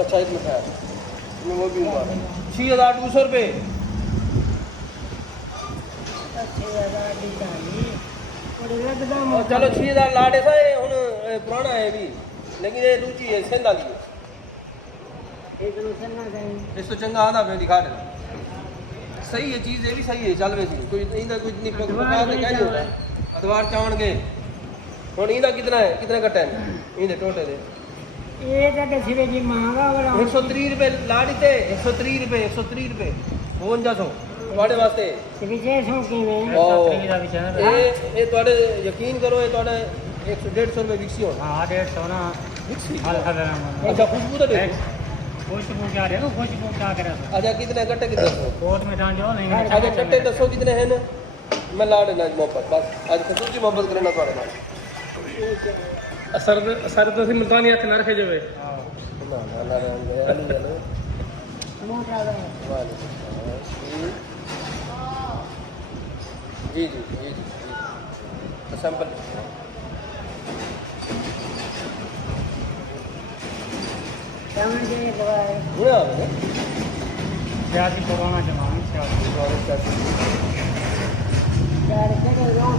अच्छा इसमें था मैं वो भी हुआ 6200 रुपये चलो 6000 लाडे सा हूँ पुराना है भी लेकिन ये दूजी है सेंध वाली है इस तो चंगा आधा मैं दिखा देना सही है चीज़ ये भी सही है चल वैसी कोई इंदा कुछ नहीं पका क्या नहीं होता अतवार चावण के और इंदा कितना है कितना कट्टा है इंदे टोटे दे ये तो सिरे जी महंगा वाला 130 रुपए लाड़ी थे 130 रुपए 5200 ਤੁਹਾਡੇ ਵਾਸਤੇ विशेष हो कि में ਇਹ ਤੁਹਾਡੇ ਯਕੀਨ ਕਰੋ ਇਹ ਤੁਹਾਡਾ 150 ਰੁਪਏ ਵਿਕਸੀ ਹੋਣਾ हां 150 ना ਵਿਕਸੀ हल्का अच्छा खुशबू तो देखो खुशबू क्या देखो खुशबू क्या करे अच्छा कितने कट्टे कितने कोट में डाल दो नहीं अच्छा कट्टे दसो कितने हैं मैं ला देना मोहब्बत बस आज खुशबू की मोहब्बत करना ਤੁਹਾਡੇ ਨਾਲ असर तो सी मुल्तानी हथ न रखे जावे ना ना ना ना मोटा है जी जी जी जी सैंपल कैमरे के दवा है बुरा आ गया क्या कोरोना जमाना क्या क्या